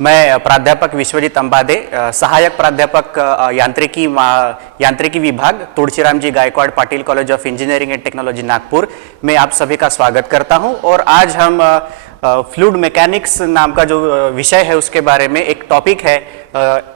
मैं प्राध्यापक विश्वजीत अंबादे, सहायक प्राध्यापक यांत्रिकी विभाग, Tulsiram ji Gaikwad Patil college of engineering and technology Nagpur में आप सभी का स्वागत करता हूं। और आज हम फ्लूइड मैकेनिक्स नाम का जो विषय है उसके बारे में एक टॉपिक है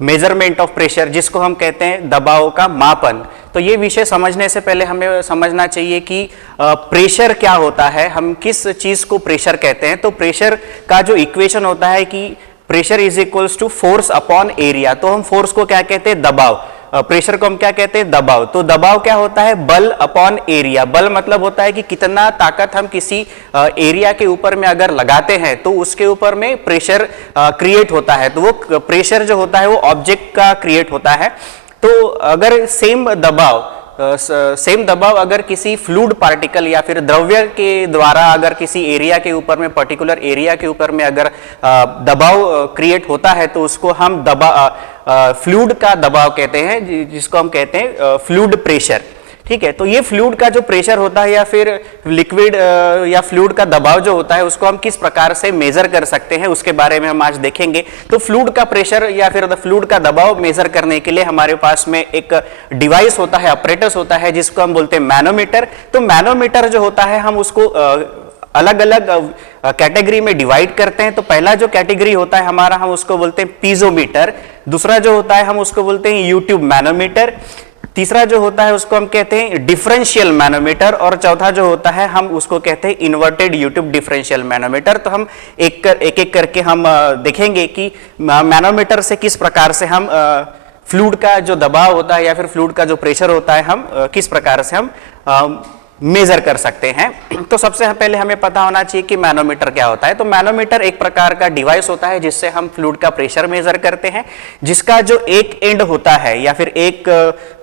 मेजरमेंट ऑफ प्रेशर, जिसको हम कहते हैं दबाव का मापन। तो ये विषय समझने से पहले हमें समझना चाहिए कि प्रेशर क्या होता है, हम किस चीज को प्रेशर कहते हैं। तो प्रेशर का जो इक्वेशन होता है कि pressure is equals to force upon area. तो हम फोर्स को क्या कहते हैं, दबाव। प्रेशर को हम क्या कहते हैं, दबाव। तो दबाव क्या होता है, बल अपॉन एरिया। बल मतलब होता है कि कितना ताकत हम किसी एरिया के ऊपर में अगर लगाते हैं तो उसके ऊपर में प्रेशर क्रिएट होता है। तो वो प्रेशर जो होता है वो ऑब्जेक्ट का क्रिएट होता है। तो अगर सेम दबाव अगर किसी फ्लूइड पार्टिकल या फिर द्रव्य के द्वारा अगर किसी एरिया के ऊपर में, पर्टिकुलर एरिया के ऊपर में अगर दबाव क्रिएट होता है तो उसको हम फ्लूइड का दबाव कहते हैं, जिसको हम कहते हैं फ्लूइड प्रेशर। ठीक है, तो ये फ्लूइड का जो प्रेशर होता है या फिर लिक्विड या फ्लूइड का दबाव जो होता है उसको हम किस प्रकार से मेजर कर सकते हैं उसके बारे में हम आज देखेंगे। तो फ्लूइड का प्रेशर या फिर फ्लूइड का दबाव मेजर करने के लिए हमारे पास में एक डिवाइस होता है, अपरेटस होता है, जिसको हम बोलते हैं मैनोमीटर। तो मैनोमीटर जो होता है हम उसको अलग अलग कैटेगरी में डिवाइड करते हैं। तो पहला जो कैटेगरी होता है हमारा, हम उसको बोलते हैं पीजोमीटर। दूसरा जो होता है हम उसको बोलते हैं यूट्यूब मैनोमीटर। तीसरा जो होता है उसको हम कहते हैं डिफरेंशियल मैनोमीटर। और चौथा जो होता है हम उसको कहते हैं इन्वर्टेड यूट्यूब डिफरेंशियल मैनोमीटर। तो हम एक करके हम देखेंगे कि मैनोमीटर से किस प्रकार से हम फ्लूइड का जो दबाव होता है या फिर फ्लूइड का जो प्रेशर होता है हम किस प्रकार से हम मेजर कर सकते हैं। तो सबसे पहले हमें पता होना चाहिए कि मैनोमीटर क्या होता है। तो मैनोमीटर एक प्रकार का डिवाइस होता है जिससे हम फ्लूइड का प्रेशर मेजर करते हैं, जिसका जो एक एंड होता है या फिर एक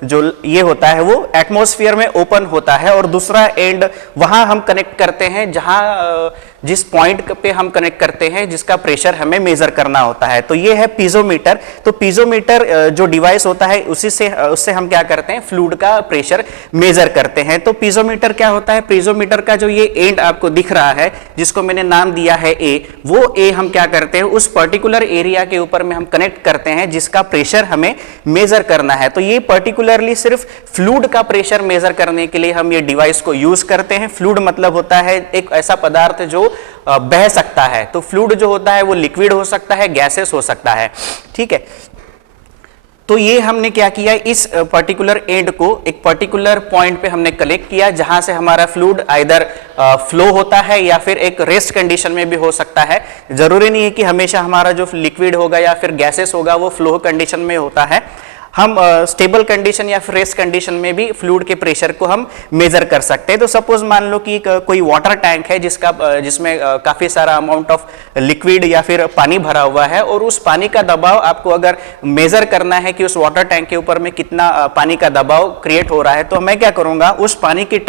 जो ये होता है वो एटमॉस्फेयर में ओपन होता है और दूसरा एंड वहां हम कनेक्ट करते हैं जहां जिस पॉइंट पे हम कनेक्ट करते हैं जिसका प्रेशर हमें मेजर करना होता है। तो ये है पीजोमीटर। तो पीजोमीटर जो डिवाइस होता है उससे हम क्या करते हैं, फ्लूइड का प्रेशर मेजर करते हैं। तो पीजोमीटर क्या होता है, पीजोमीटर का जो ये एंड आपको दिख रहा है जिसको मैंने नाम दिया है ए, वो ए हम क्या करते हैं उस पर्टिकुलर एरिया के ऊपर में हम कनेक्ट करते हैं जिसका प्रेशर हमें मेजर करना है। तो ये पर्टिकुलरली सिर्फ फ्लूइड का प्रेशर मेजर करने के लिए हम ये डिवाइस को यूज करते हैं। फ्लूइड मतलब होता है एक ऐसा पदार्थ जो बह सकता है। तो फ्लूइड जो होता है वो लिक्विड हो सकता है, गैसेस हो सकता है। ठीक है, तो ये हमने क्या किया, इस पर्टिकुलर एंड को एक पर्टिकुलर पॉइंट पे हमने कलेक्ट किया जहां से हमारा फ्लूइड आइदर फ्लो होता है या फिर एक रेस्ट कंडीशन में भी हो सकता है। जरूरी नहीं है कि हमेशा हमारा जो लिक्विड होगा या फिर गैसेस होगा वो फ्लो कंडीशन में होता है। हम स्टेबल कंडीशन या फिर रेस्ट कंडीशन में भी फ्लूइड के प्रेशर को हम मेजर कर सकते हैं। तो सपोज मान लो कि कोई वाटर टैंक है जिसमें काफी सारा अमाउंट ऑफ लिक्विड या फिर पानी भरा हुआ है और उस पानी का दबाव आपको अगर मेजर करना है कि उस वाटर टैंक के ऊपर में कितना पानी का दबाव क्रिएट हो रहा है, तो मैं क्या करूंगा, उस पानी के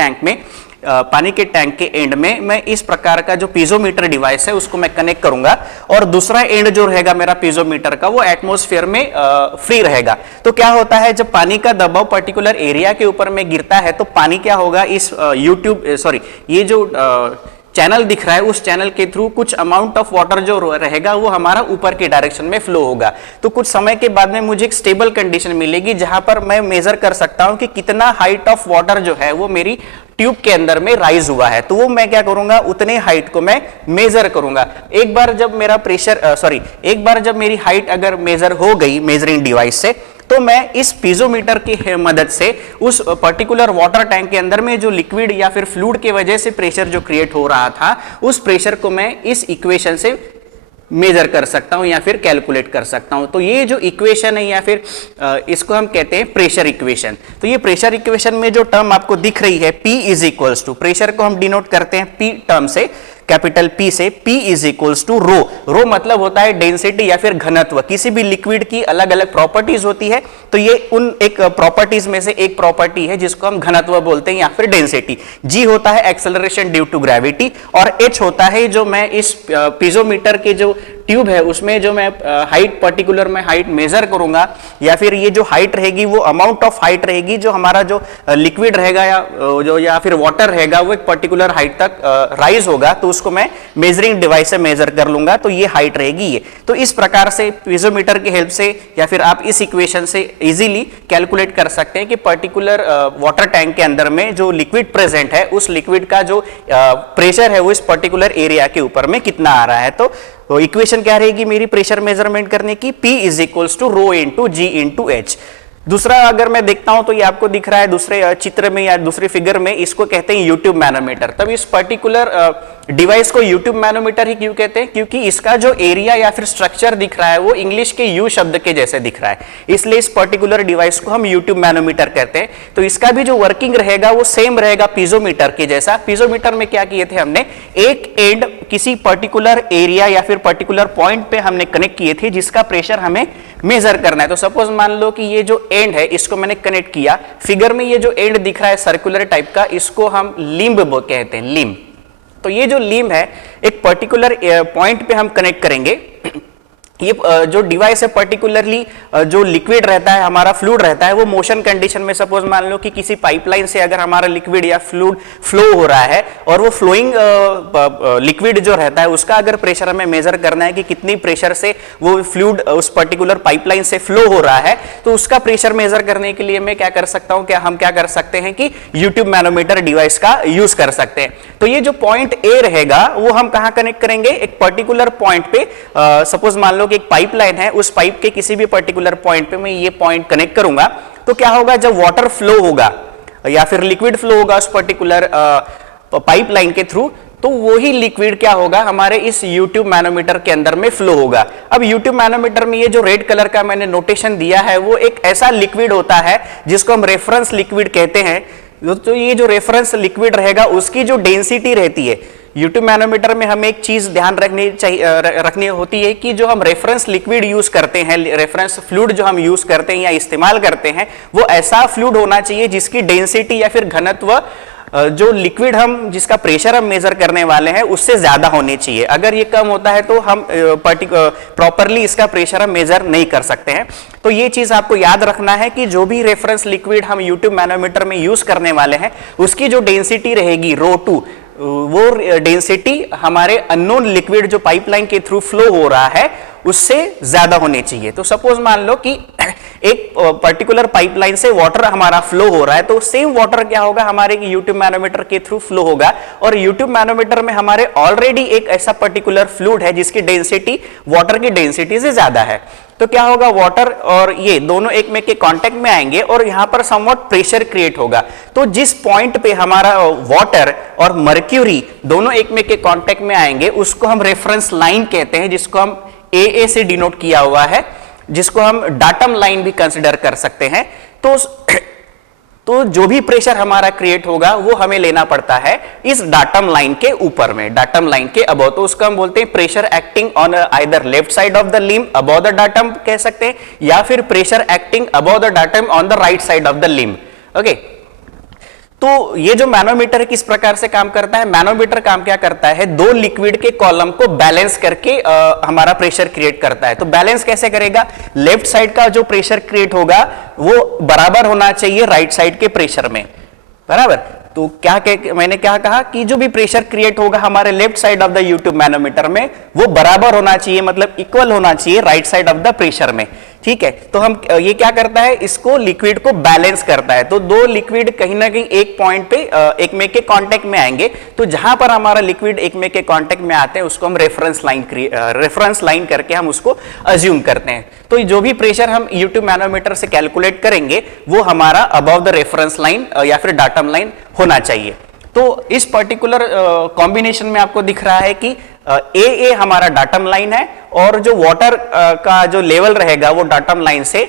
टैंक के एंड में मैं इस प्रकार का जो पीजोमीटर डिवाइस है उसको मैं कनेक्ट करूंगा और दूसरा एंड जो रहेगा मेरा पीजोमीटर का वो एटमॉस्फेयर में फ्री रहेगा। तो क्या होता है, जब पानी का दबाव पर्टिकुलर एरिया के ऊपर में गिरता है तो पानी क्या होगा, इस ये जो चैनल दिख रहा है उस चैनल के थ्रू कुछ अमाउंट ऑफ वाटर जो रहेगा वो हमारा ऊपर के डायरेक्शन में फ्लो होगा। तो कुछ समय के बाद में मुझे एक स्टेबल कंडीशन मिलेगी जहां पर मैं मेजर कर सकता हूं कि कितना हाइट ऑफ वाटर जो है वो मेरी ट्यूब के अंदर में राइज हुआ है। तो वो मैं क्या करूंगा, उतने हाइट को मैं मेजर करूंगा। एक बार जब मेरी हाइट अगर मेजर हो गई मेजरिंग डिवाइस से, तो मैं इस पीजोमीटर की मदद से उस पर्टिकुलर वाटर टैंक के अंदर में जो लिक्विड या फिर फ्लूइड के वजह से प्रेशर जो क्रिएट हो रहा था उस प्रेशर को मैं इस इक्वेशन से मेजर कर सकता हूं या फिर कैलकुलेट कर सकता हूं। तो ये जो इक्वेशन है या फिर इसको हम कहते हैं प्रेशर इक्वेशन। तो ये प्रेशर इक्वेशन में जो टर्म आपको दिख रही है P is equals to, pressure को हम डिनोट करते हैं P टर्म से, कैपिटल P से, P is equals to rho. Rho मतलब होता है डेंसिटी या फिर घनत्व। किसी भी लिक्विड की अलग अलग प्रॉपर्टीज होती है, तो ये उन एक प्रॉपर्टीज में से एक प्रॉपर्टी है जिसको हम घनत्व बोलते हैं या फिर डेंसिटी। G होता है एक्सेलरेशन ड्यू टू ग्रेविटी और H होता है जो मैं इस पीजोमीटर के जो ट्यूब है उसमें जो मैं हाइट पर्टिकुलर में हाइट मेजर करूंगा या फिर ये जो हाइट रहेगी वो अमाउंट ऑफ हाइट रहेगी जो हमारा जो लिक्विड रहेगा या फिर वाटर रहेगा वो एक पर्टिकुलर हाइट तक राइज होगा, तो उसको मैं मेजरिंग डिवाइस से मेजर कर लूंगा, तो ये हाइट रहेगी ये। तो इस प्रकार से पीजोमीटर की हेल्प से या फिर आप इस इक्वेशन से इजीली कैलकुलेट कर सकते हैं कि पर्टिकुलर वाटर टैंक के अंदर में जो लिक्विड प्रेजेंट है उस लिक्विड का जो प्रेशर है वो इस पर्टिकुलर एरिया के ऊपर में कितना आ रहा है। तो इक्वेशन क्या रहेगी मेरी प्रेशर मेजरमेंट करने की, P is equals to rho into g into h. दूसरा अगर मैं देखता हूं तो ये आपको दिख रहा है दूसरे चित्र में या दूसरे फिगर में, इसको कहते हैं यूट्यूब मैनोमीटर। तब इस पर्टिकुलर डिवाइस को यूट्यूब मैनोमीटर ही क्यों कहते हैं, क्योंकि इसका जो एरिया या फिर स्ट्रक्चर दिख रहा है वो इंग्लिश के यू शब्द के जैसे दिख रहा है, इसलिए इस पर्टिकुलर डिवाइस को हम यूट्यूब मैनोमीटर कहते हैं। तो इसका भी जो वर्किंग रहेगा वो सेम रहेगा पीजोमीटर के जैसा। पीजोमीटर में क्या किए थे हमने, एक एंड किसी पर्टिकुलर एरिया या फिर पर्टिकुलर पॉइंट पे हमने कनेक्ट किए थे जिसका प्रेशर हमें मेजर करना है। तो सपोज मान लो कि ये जो एंड है इसको मैंने कनेक्ट किया, फिगर में ये जो एंड दिख रहा है सर्कुलर टाइप का, इसको हम लिम्ब कहते हैं, लिम्ब। तो ये जो लिम्ब है एक पर्टिकुलर पॉइंट पे हम कनेक्ट करेंगे। ये जो डिवाइस है पर्टिकुलरली जो लिक्विड रहता है हमारा, फ्लूइड रहता है, वो मोशन कंडीशन में सपोज मान लो कि किसी पाइपलाइन से अगर हमारा लिक्विड या फ्लूइड फ्लो हो रहा है और वो फ्लोइंग लिक्विड जो रहता है उसका अगर प्रेशर हमें मेजर करना है कि कितनी प्रेशर से वो फ्लूइड उस पर्टिकुलर पाइपलाइन से फ्लो हो रहा है, तो उसका प्रेशर मेजर करने के लिए मैं क्या कर सकता हूं, हम क्या कर सकते हैं कि यूट्यूब मैनोमीटर डिवाइस का यूज कर सकते हैं। तो ये जो पॉइंट ए रहेगा वो हम कहां कनेक्ट करेंगे, एक पर्टिकुलर पॉइंट पे, सपोज मान लो एक पाइपलाइन है, उस पाइप के किसी भी पर्टिकुलर पॉइंट पे मैं ये पॉइंट कनेक्ट करूंगा। तो क्या होगा, जब वाटर फ्लो होगा या फिर लिक्विड फ्लो होगा उस पर्टिकुलर पाइपलाइन के थ्रू, तो वही लिक्विड क्या होगा हमारे इस यूट्यूब मैनोमीटर के अंदर में फ्लो होगा। अब यूट्यूब मैनोमीटर में ये जो रेड कलर का मैंने नोटेशन दिया है वो एक ऐसा लिक्विड होता है जिसको हम रेफरेंस लिक्विड कहते हैं। तो ये जो रेफरेंस लिक्विड रहेगा उसकी जो डेंसिटी रहती है, यूट्यूब मैनोमीटर में हमें एक चीज ध्यान रखनी होती है कि जो हम रेफरेंस लिक्विड यूज करते हैं, रेफरेंस फ्लूइड जो हम यूज करते हैं या इस्तेमाल करते हैं, वो ऐसा फ्लूइड होना चाहिए जिसकी डेंसिटी या फिर घनत्व जो लिक्विड हम जिसका प्रेशर हम मेजर करने वाले हैं उससे ज्यादा होनी चाहिए। अगर ये कम होता है तो हम प्रॉपरली इसका प्रेशर हम मेजर नहीं कर सकते हैं। तो ये चीज आपको याद रखना है कि जो भी रेफरेंस लिक्विड हम यूट्यूब मैनोमीटर में यूज करने वाले हैं उसकी जो डेंसिटी रहेगी ρ2, वो डेंसिटी हमारे अननोन लिक्विड जो पाइपलाइन के थ्रू फ्लो हो रहा है उससे ज्यादा होनी चाहिए। तो सपोज मान लो कि एक पर्टिकुलर पाइपलाइन से वाटर हमारा फ्लो हो रहा है, तो सेम वाटर क्या होगा हमारे यूट्यूब मैनोमीटर के थ्रू फ्लो होगा, और यूट्यूब मैनोमीटर में हमारे ऑलरेडी एक ऐसा पर्टिकुलर फ्लूइड है जिसकी डेंसिटी वाटर की डेंसिटी से ज्यादा है। तो क्या होगा, वाटर और ये दोनों एक में के कांटेक्ट में आएंगे और यहां पर समवॉट प्रेशर क्रिएट होगा। तो जिस पॉइंट पे हमारा वाटर और मर्क्यूरी दोनों एक में के कांटेक्ट में आएंगे उसको हम रेफरेंस लाइन कहते हैं, जिसको हम AA से डिनोट किया हुआ है, जिसको हम डाटम लाइन भी कंसिडर कर सकते हैं। तो जो भी प्रेशर हमारा क्रिएट होगा वो हमें लेना पड़ता है इस डाटम लाइन के ऊपर में, डाटम लाइन के अबव। तो उसको हम बोलते हैं pressure acting on either left side of the limb above the datum कह सकते हैं, या फिर pressure acting above the datum on the right side of the limb. Okay, तो ये जो मैनोमीटर किस प्रकार से काम करता है, मैनोमीटर काम क्या करता है, दो लिक्विड के कॉलम को बैलेंस करके हमारा प्रेशर क्रिएट करता है। तो बैलेंस कैसे करेगा, लेफ्ट साइड का जो प्रेशर क्रिएट होगा वो बराबर होना चाहिए राइट साइड के प्रेशर में, बराबर। तो मैंने क्या कहा कि जो भी प्रेशर क्रिएट होगा हमारे left side of the U tube manometer में वो बराबर होना चाहिए, मतलब इक्वल होना चाहिए right side of the pressure में। ठीक है, तो हम ये क्या करता है, इसको लिक्विड को बैलेंस करता है। तो दो लिक्विड कहीं ना कहीं एक पॉइंट पे एक में के कांटेक्ट में आएंगे, तो जहां पर हमारा लिक्विड एक में के कांटेक्ट में आते हैं उसको हम रेफरेंस लाइन करके हम उसको अज्यूम करते हैं। तो जो भी प्रेशर हम यूट्यूब मैनोमीटर से कैलकुलेट करेंगे वो हमारा अबव द रेफरेंस लाइन या फिर डाटम लाइन होना चाहिए। तो इस पर्टिकुलर कॉम्बिनेशन में आपको दिख रहा है कि AA हमारा डाटम लाइन है और जो वाटर का जो लेवल रहेगा वो डाटम लाइन से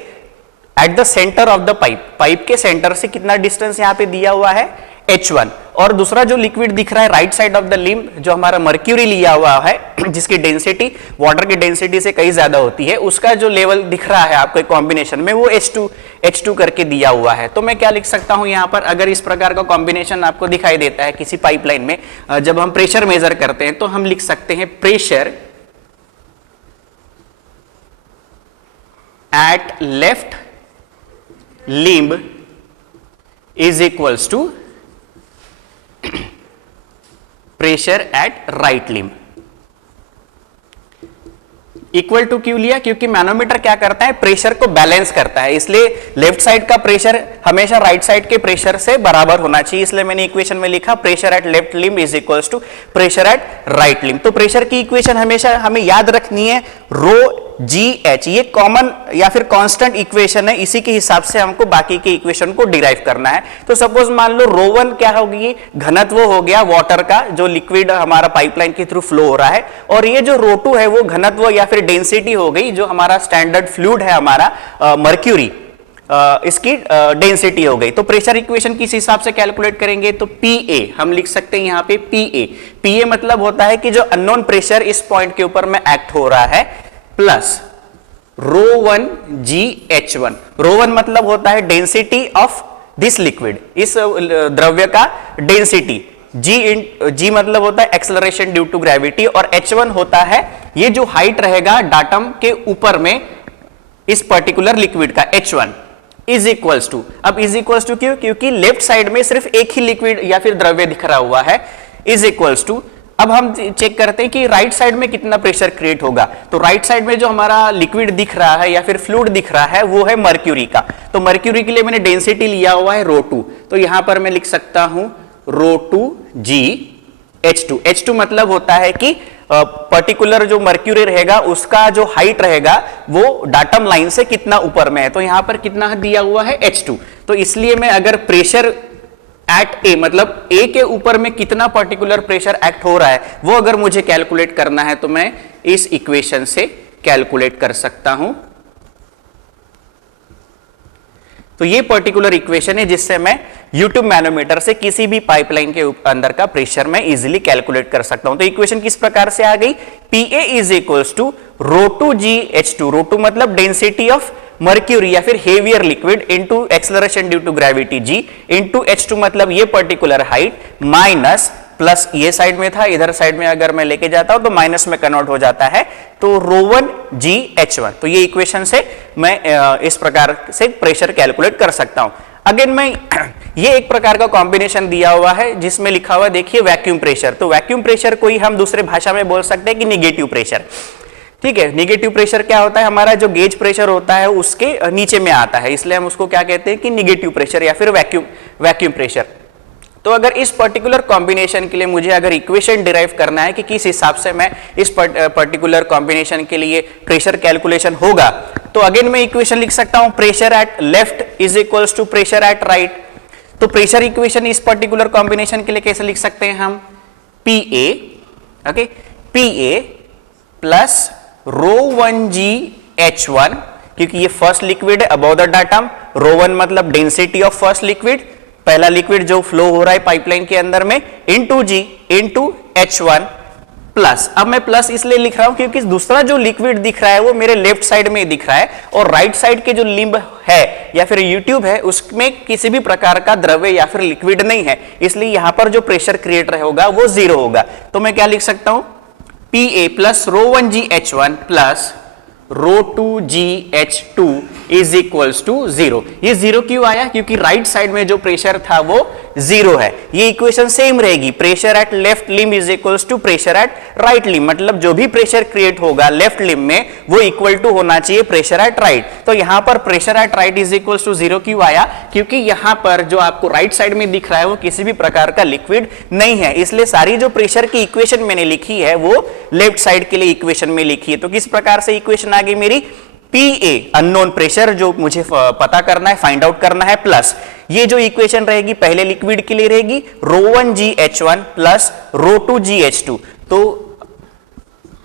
at the centre of the pipe के सेंटर से कितना डिस्टेंस यहां पे दिया हुआ है H1, और दूसरा जो लिक्विड दिख रहा है right side of the limb जो हमारा मर्क्यूरी लिया हुआ है जिसकी डेंसिटी वाटर की डेंसिटी से कहीं ज्यादा होती है, उसका जो लेवल दिख रहा है आपको कॉम्बिनेशन में वो H2 करके दिया हुआ है। तो मैं क्या लिख सकता हूं यहां पर, अगर इस प्रकार का कॉम्बिनेशन आपको दिखाई देता है किसी पाइपलाइन में जब हम प्रेशर मेजर करते हैं, तो हम लिख सकते हैं pressure at left limb is equals to pressure at right limb. Equal to क्यों लिया? क्योंकि मैनोमीटर क्या करता है, प्रेशर को बैलेंस करता है, इसलिए लेफ्ट साइड का प्रेशर हमेशा राइट साइड के प्रेशर से बराबर होना चाहिए, इसलिए मैंने इक्वेशन में लिखा pressure at left limb is equals to pressure at right limb. तो प्रेशर की इक्वेशन हमेशा हमें याद रखनी है रो जी एच, ये कॉमन या फिर कांस्टेंट इक्वेशन है, इसी के हिसाब से हमको बाकी के इक्वेशन को डिराइव करना है। तो सपोज मान लो रो वन क्या होगी, घनत्व हो गया वाटर का, जो लिक्विड हमारा पाइपलाइन के थ्रू फ्लो हो रहा है, और ये जो रो टू है वो घनत्व या फिर डेंसिटी हो गई, जो हमारा स्टैंडर्ड फ्लूइड है हमारा मर्क्यूरी, इसकी डेंसिटी हो गई। तो प्रेशर इक्वेशन किस हिसाब से कैलकुलेट करेंगे, तो PA हम लिख सकते हैं यहाँ पे PA मतलब होता है कि जो अननोन प्रेशर इस पॉइंट के ऊपर में एक्ट हो रहा है, प्लस रो वन GH1। रो वन मतलब होता है डेंसिटी ऑफ दिस लिक्विड, इस द्रव्य का डेंसिटी, G मतलब होता है एक्सेलरेशन ड्यू टू ग्रेविटी, और H1 होता है ये जो हाइट रहेगा डाटम के ऊपर में इस पर्टिकुलर लिक्विड का, H1 इज इक्वल्स टू, अब इज इक्वल्स टू क्यों, क्योंकि लेफ्ट साइड में सिर्फ एक ही लिक्विड या फिर द्रव्य दिख रहा हुआ है, इज इक्वल्स टू। अब हम चेक करते हैं कि राइट साइड में कितना प्रेशर क्रिएट होगा। तो राइट साइड में जो हमारा लिक्विड दिख रहा है या फिर फ्लूइड दिख रहा है वो है मर्क्यूरी का। तो मर्क्यूरी के लिए मैंने डेंसिटी लिया हुआ है रो टू, तो यहां पर मैं लिख सकता हूं रो टू GH2। H2 मतलब होता है कि पर्टिकुलर जो मर्क्यूरी रहेगा उसका जो हाइट रहेगा वो डाटम लाइन से कितना ऊपर में है, तो यहां पर कितना दिया हुआ है H2। तो इसलिए मैं अगर प्रेशर एट A मतलब A के ऊपर में कितना पर्टिकुलर प्रेशर एक्ट हो रहा है वो अगर मुझे कैलकुलेट करना है तो मैं इस इक्वेशन से कैलकुलेट कर सकता हूं। तो ये पर्टिकुलर इक्वेशन है जिससे मैं यूट्यूब मैनोमीटर से किसी भी पाइपलाइन के अंदर का प्रेशर मैं इजीली कैलकुलेट कर सकता हूं। तो इक्वेशन किस प्रकार से आ गई, PA is equals to rho two GH2, rho two मतलब डेंसिटी ऑफ मर्क्यूरी या फिर heavier liquid into acceleration due to gravity G into H2 मतलब ये पर्टिकुलर हाइट, माइनस प्लस ये साइड में था, इधर साइड में अगर मैं लेके जाता हूं तो माइनस में कन्वर्ट हो जाता है, तो रो वन GH1। तो ये इक्वेशन से मैं इस प्रकार से प्रेशर कैलकुलेट कर सकता हूं। अगेन मैं ये एक प्रकार का कॉम्बिनेशन दिया हुआ है जिसमें लिखा हुआ देखिए वैक्यूम प्रेशर। तो वैक्यूम प्रेशर को ही हम दूसरे भाषा में बोल सकते हैं कि निगेटिव प्रेशर। ठीक है, निगेटिव प्रेशर क्या होता है, हमारा जो गेज प्रेशर होता है उसके नीचे में आता है, इसलिए हम उसको क्या कहते हैं कि निगेटिव प्रेशर या फिर वैक्यूम प्रेशर। तो अगर इस पर्टिकुलर कॉम्बिनेशन के लिए मुझे अगर इक्वेशन डिराइव करना है कि किस हिसाब से मैं इस पर्टिकुलर कॉम्बिनेशन के लिए प्रेशर कैलकुलेशन होगा, तो अगेन मैं इक्वेशन लिख सकता हूं pressure at left is equals to pressure at right. तो प्रेशर इक्वेशन इस पर्टिकुलर कॉम्बिनेशन के लिए कैसे लिख सकते हैं हम, PA, okay, PA plus rho one GH1, क्योंकि ये फर्स्ट लिक्विड है above the datum, rho one मतलब डेंसिटी ऑफ फर्स्ट लिक्विड, पहला लिक्विड जो फ्लो हो रहा है पाइपलाइन के अंदर में, into G into H1 plus. अब मैं प्लस इसलिए लिख रहा हूं क्योंकि दूसरा जो लिक्विड दिख रहा है वो मेरे लेफ्ट साइड में दिख रहा है, और राइट साइड के जो लिम्ब है या फिर यूट्यूब है उसमें किसी भी प्रकार का द्रव्य या फिर लिक्विड नहीं है, इसलिए यहां पर जो प्रेशर क्रिएट होगा वो जीरो होगा। तो मैं क्या लिख सकता हूं, PA plus rho one GH1 plus row two GH2 is equals to zero. ये जीरो क्यों आया, क्योंकि राइट साइड में जो प्रेशर था वो जीरो है। ये इक्वेशन सेम रहेगी, pressure at left limb is equals to pressure at right limb, मतलब जो भी प्रेशर क्रिएट होगा लेफ्ट लिम्ब में वो इक्वल टू होना चाहिए प्रेशर एट राइट। तो यहां पर pressure at right is equals to zero क्यों आया, क्योंकि यहां पर जो आपको राइट साइड में दिख रहा है वो किसी भी प्रकार का लिक्विड नहीं है, इसलिए सारी जो प्रेशर की इक्वेशन मैंने लिखी है वो लेफ्ट साइड के लिए इक्वेशन में लिखी है। तो किस प्रकार से इक्वेशन आ गई मेरी, PA अननोन प्रेशर जो मुझे पता करना है, फाइंड आउट करना है, प्लस ये जो इक्वेशन रहेगी पहले लिक्विड के लिए रहेगी रो वन GH1 प्लस रो टू GH2। तो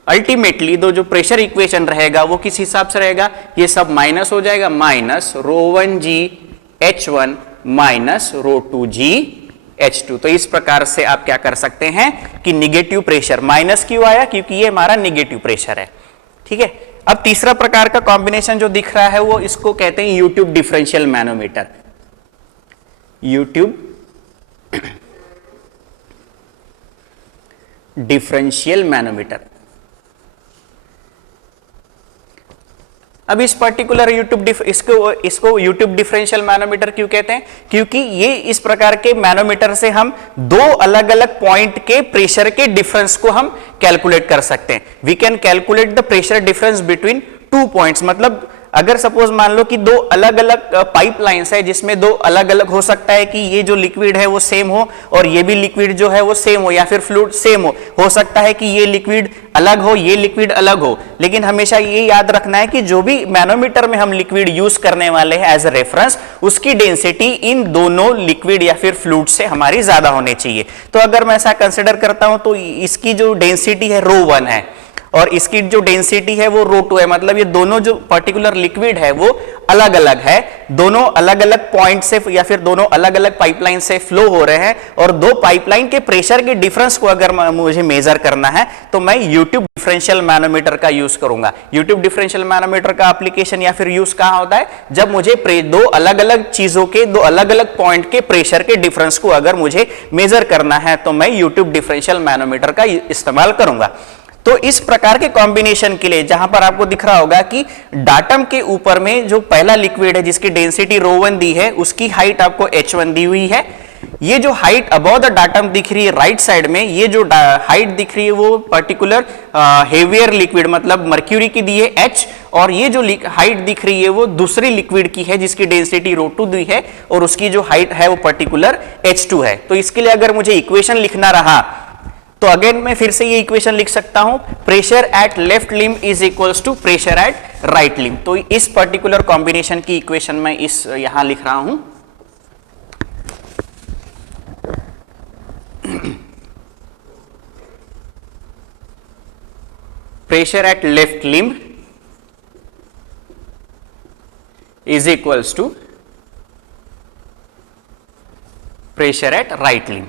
अल्टीमेटली जो प्रेशर इक्वेशन रहेगा वो किस हिसाब से रहेगा, ये सब माइनस हो जाएगा, minus rho one GH1 minus rho two GH2। तो इस प्रकार से आप क्या कर सकते हैं कि निगेटिव प्रेशर, माइनस क्यों आया, क्योंकि ये हमारा निगेटिव प्रेशर है। ठीक है, अब तीसरा प्रकार का कॉम्बिनेशन जो दिख रहा है वो इसको कहते हैं YouTube differential manometer. YouTube differential manometer. अब इस पर्टिकुलर इसको यूट्यूब डिफरेंशियल मैनोमीटर क्यों कहते हैं? क्योंकि ये इस प्रकार के मैनोमीटर से हम दो अलग अलग पॉइंट के प्रेशर के डिफरेंस को हम कैलकुलेट कर सकते हैं। We can calculate the pressure difference between two points. मतलब अगर सपोज मान लो कि दो अलग अलग पाइपलाइंस है जिसमें दो अलग अलग हो सकता है कि ये जो लिक्विड है वो सेम हो और ये भी लिक्विड जो है वो सेम हो या फिर फ्लूइड सेम हो सकता है कि ये लिक्विड अलग हो, ये लिक्विड अलग हो। लेकिन हमेशा ये याद रखना है कि जो भी मैनोमीटर में हम लिक्विड यूज करने वाले हैं एज अ रेफरेंस, उसकी डेंसिटी इन दोनों लिक्विड या फिर फ्लूइड से हमारी ज्यादा होनी चाहिए। तो अगर मैं ऐसा कंसिडर करता हूं तो इसकी जो डेंसिटी है ρ1 है और इसकी जो डेंसिटी है वो ρ2 है। मतलब ये दोनों जो पर्टिकुलर लिक्विड है वो अलग अलग है, दोनों अलग अलग पॉइंट से या फिर दोनों अलग अलग पाइपलाइन से फ्लो हो रहे हैं और दो पाइपलाइन के प्रेशर के डिफरेंस को अगर मुझे मेजर करना है तो मैं यूट्यूब डिफरेंशियल मैनोमीटर का यूज करूंगा। यूट्यूब डिफरेंशियल मैनोमीटर का एप्लीकेशन या फिर यूज कहां होता है? जब मुझे दो अलग अलग चीजों के दो अलग अलग पॉइंट के प्रेशर के डिफरेंस को अगर मुझे मेजर करना है तो मैं यूट्यूब डिफरेंशियल मैनोमीटर का इस्तेमाल करूंगा। तो इस प्रकार के कॉम्बिनेशन के लिए जहां पर आपको दिख रहा होगा कि डाटम के ऊपर में जो पहला लिक्विड है जिसकी डेंसिटी ρ1 दी है, उसकी हाइट आपको h1 दी हुई है। ये जो हाइट अबव द डाटम दिख रही है राइट साइड में, ये जो हाइट दिख रही है वो पर्टिकुलर हेवियर लिक्विड मतलब मर्क्यूरी की दी है h, और ये जो हाइट दिख रही है वो दूसरी लिक्विड की है जिसकी डेंसिटी ρ2 दी है और उसकी जो हाइट है वो पर्टिकुलर h2 है। तो इसके लिए अगर मुझे इक्वेशन लिखना रहा तो अगेन मैं फिर से ये इक्वेशन लिख सकता हूं, pressure at left limb is equals to pressure at right limb. तो इस पर्टिकुलर कॉम्बिनेशन की इक्वेशन मैं इस यहां लिख रहा हूं। Pressure at left limb is equals to pressure at right limb.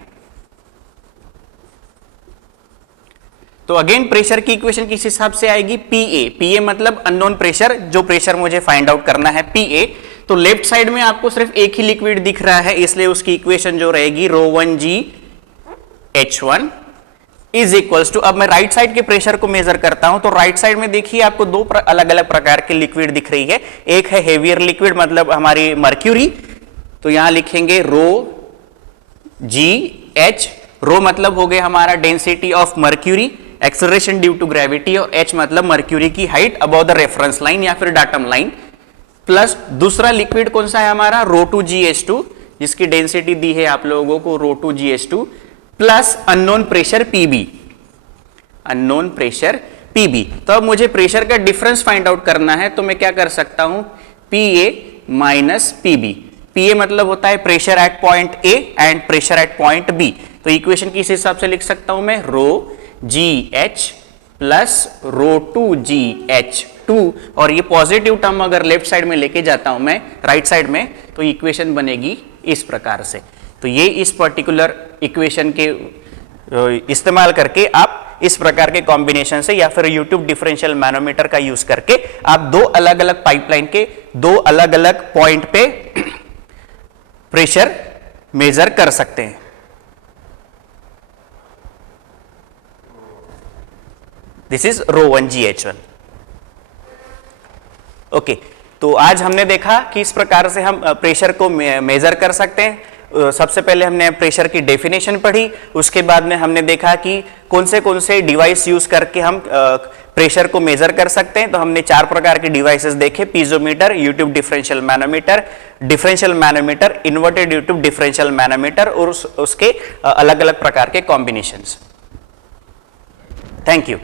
तो अगेन प्रेशर की इक्वेशन किस हिसाब से आएगी? PA मतलब अननोन प्रेशर, जो प्रेशर मुझे फाइंड आउट करना है PA। तो लेफ्ट साइड में आपको सिर्फ एक ही लिक्विड दिख रहा है इसलिए उसकी इक्वेशन जो रहेगी ρ1g H1 is equals to, अब मैं राइट साइड के प्रेशर को मेजर करता हूं तो राइट साइड में देखिए आपको दो अलग अलग प्रकार के लिक्विड दिख रही है। एक है हेवियर लिक्विड मतलब हमारी मर्क्यूरी, तो यहां लिखेंगे ρgH। रो मतलब हो गया हमारा density of mercury, acceleration due to gravity, और h मतलब मर्क्यूरी की height above the reference line या फिर डाटम लाइन, प्लस दूसरा लिक्विड कौन सा है हमारा ρ2gH2 जिसकी डेंसिटी दी है आप लोगों को ρ2gH2 plus unknown pressure PB, unknown pressure PB। तो अब मुझे प्रेशर का डिफरेंस फाइंड आउट करना है तो मैं क्या कर सकता हूं, PA माइनस PB। PA मतलब होता है pressure at point A and pressure at point B। तो इक्वेशन किस हिसाब से लिख सकता हूं मैं, ρgH प्लस ρ2gH2, और ये पॉजिटिव टर्म अगर लेफ्ट साइड में लेके जाता हूं मैं राइट साइड में तो इक्वेशन बनेगी इस प्रकार से। तो ये इस पर्टिकुलर इक्वेशन के इस्तेमाल करके आप इस प्रकार के कॉम्बिनेशन से या फिर यूट्यूब डिफरेंशियल मैनोमीटर का यूज करके आप दो अलग अलग पाइपलाइन के दो अलग अलग पॉइंट पे प्रेशर मेजर कर सकते हैं। This is ρ1gH1। ओके, तो आज हमने देखा कि इस प्रकार से हम प्रेशर को मेजर कर सकते हैं। सबसे पहले हमने प्रेशर की डेफिनेशन पढ़ी, उसके बाद में हमने देखा कि कौन से डिवाइस यूज करके हम प्रेशर को मेजर कर सकते हैं। तो हमने चार प्रकार के डिवाइसेस देखे, piezometer, YouTube differential manometer, inverted YouTube differential manometer और उसके अलग अलग प्रकार के कॉम्बिनेशंस। Thank you.